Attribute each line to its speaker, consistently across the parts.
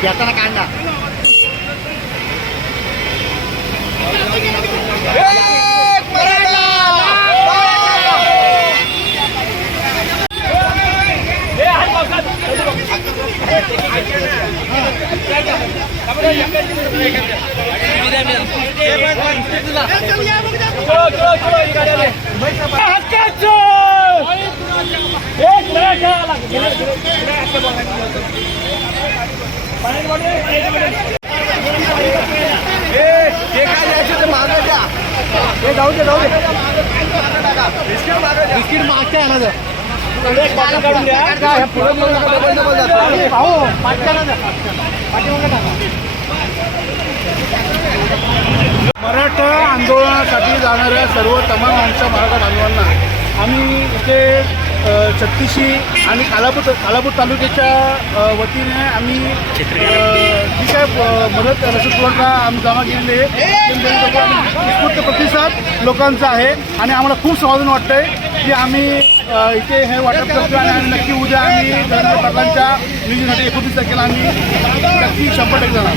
Speaker 1: घेताना काढला हे काय द्यायचं ते मागं द्या हे जाऊ दे जाऊ दे बिस्किट मागच्या काढून द्या पुढे डबल डबल जातो भाऊ पाठीमागे टाका
Speaker 2: मराठा आंदोलनासाठी जाणाऱ्या सर्व तमाम आमच्या मराठा बांधवांना आम्ही इथे छत्तीशी आणि कालापूर कालापूर तालुक्याच्या वतीने आम्ही जी काय मदत रसद पुरवठा आम्ही जमा केलेली आहे. उत्स्फूर्त प्रतिसाद लोकांचा आहे आणि आम्हाला खूप समाधान वाटतंय की आम्ही इथे हे वाटप करतो आणि नक्की उद्या आम्ही धनंजय पाटलांच्या नियोजनासाठी एकोणतीस तारखेला आम्ही नक्की शंभर टक्के जाणार.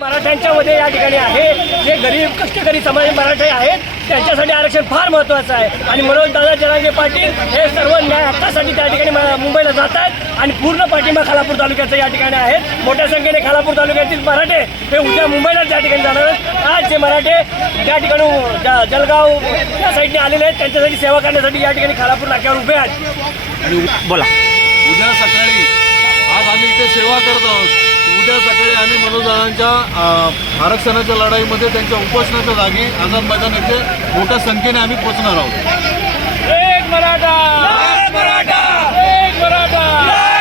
Speaker 3: मराठ्यांच्या मध्ये या ठिकाणी आहे. जे गरीब कष्टकरी समाज मराठे आहेत त्यांच्यासाठी आरक्षण फार महत्त्वाचं आहे. आणि म्हणून दादा जरांगे पाटील हे सर्व न्याय हक्कासाठी त्या ठिकाणी मुंबईला जात आहेत आणि पूर्ण पाठिंबा खालापूर तालुक्याचा या ठिकाणी आहेत मोठ्या संख्येने खालापूर तालुक्यातील मराठे हे उद्या मुंबईला त्या ठिकाणी जाणार आहेत. आज जे मराठे त्या ठिकाणी ज- जळगाव या साईडने आलेले आहेत त्यांच्यासाठी सेवा करण्यासाठी या ठिकाणी खालापूर नाक्यावर उभे आहेत. बोला.
Speaker 4: उद्या सकाळी आज आम्ही इथे सेवा करत आहोत. उद्या सकाळी आम्ही मनोजनांच्या अ, आरक्षणाच्या लढाईमध्ये त्यांच्या उपोषणाच्या जागी आझाद मैदान येथे मोठ्या संख्येने आम्ही पोहोचणार आहोत.
Speaker 3: एक मराठा! एक मराठा एक मराठा! एक मराठा!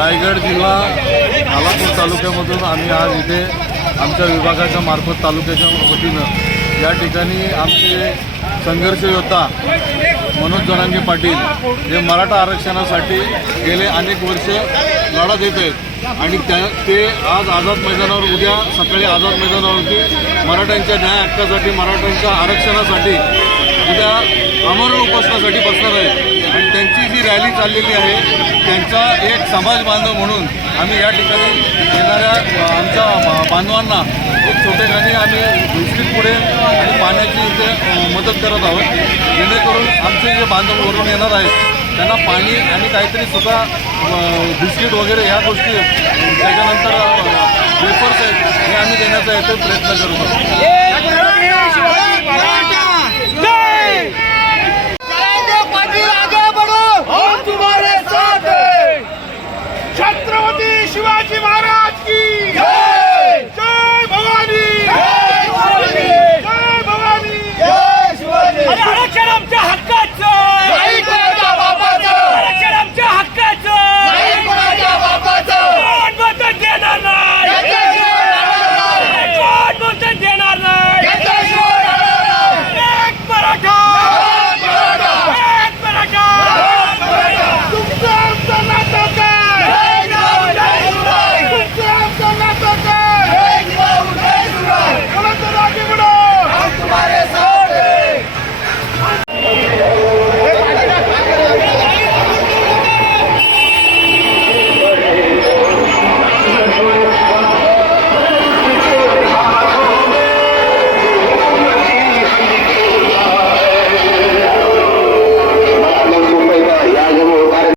Speaker 4: रायगड जिल्हा आलापूर तालुक्यामधून आम्ही आज इथे आमच्या विभागाच्या मार्फत तालुक्याच्या वतीनं या ठिकाणी आमचे संघर्ष योद्धा मनोज जनांगे पाटील हे मराठा आरक्षणासाठी गेले अनेक वर्ष लढा देत आहेत. आणि त्या ते आज आझाद मैदानावर उद्या सकाळी आझाद मैदानावरती मराठ्यांच्या न्याय हक्कासाठी मराठ्यांच्या आरक्षणासाठी उद्या अमर उपासनासाठी बसणार आहेत. आणि त्यांची जी रॅली चाललेली आहे त्यांचा एक समाज बांधव म्हणून आम्ही या ठिकाणी येणाऱ्या आमच्या बांधवांना एक छोट्याखानी आम्ही दुसरी पुढे आणि पाण्याची इथे मदत करत आहोत. जेणेकरून आमचे जे बांधव वरून येणार आहेत त्यांना पाणी आणि काहीतरी सुद्धा बिस्किट वगैरे ह्या गोष्टी त्याच्यानंतर वेफर्स आहेत हे आम्ही देण्याचा याचा प्रयत्न करत आहोत.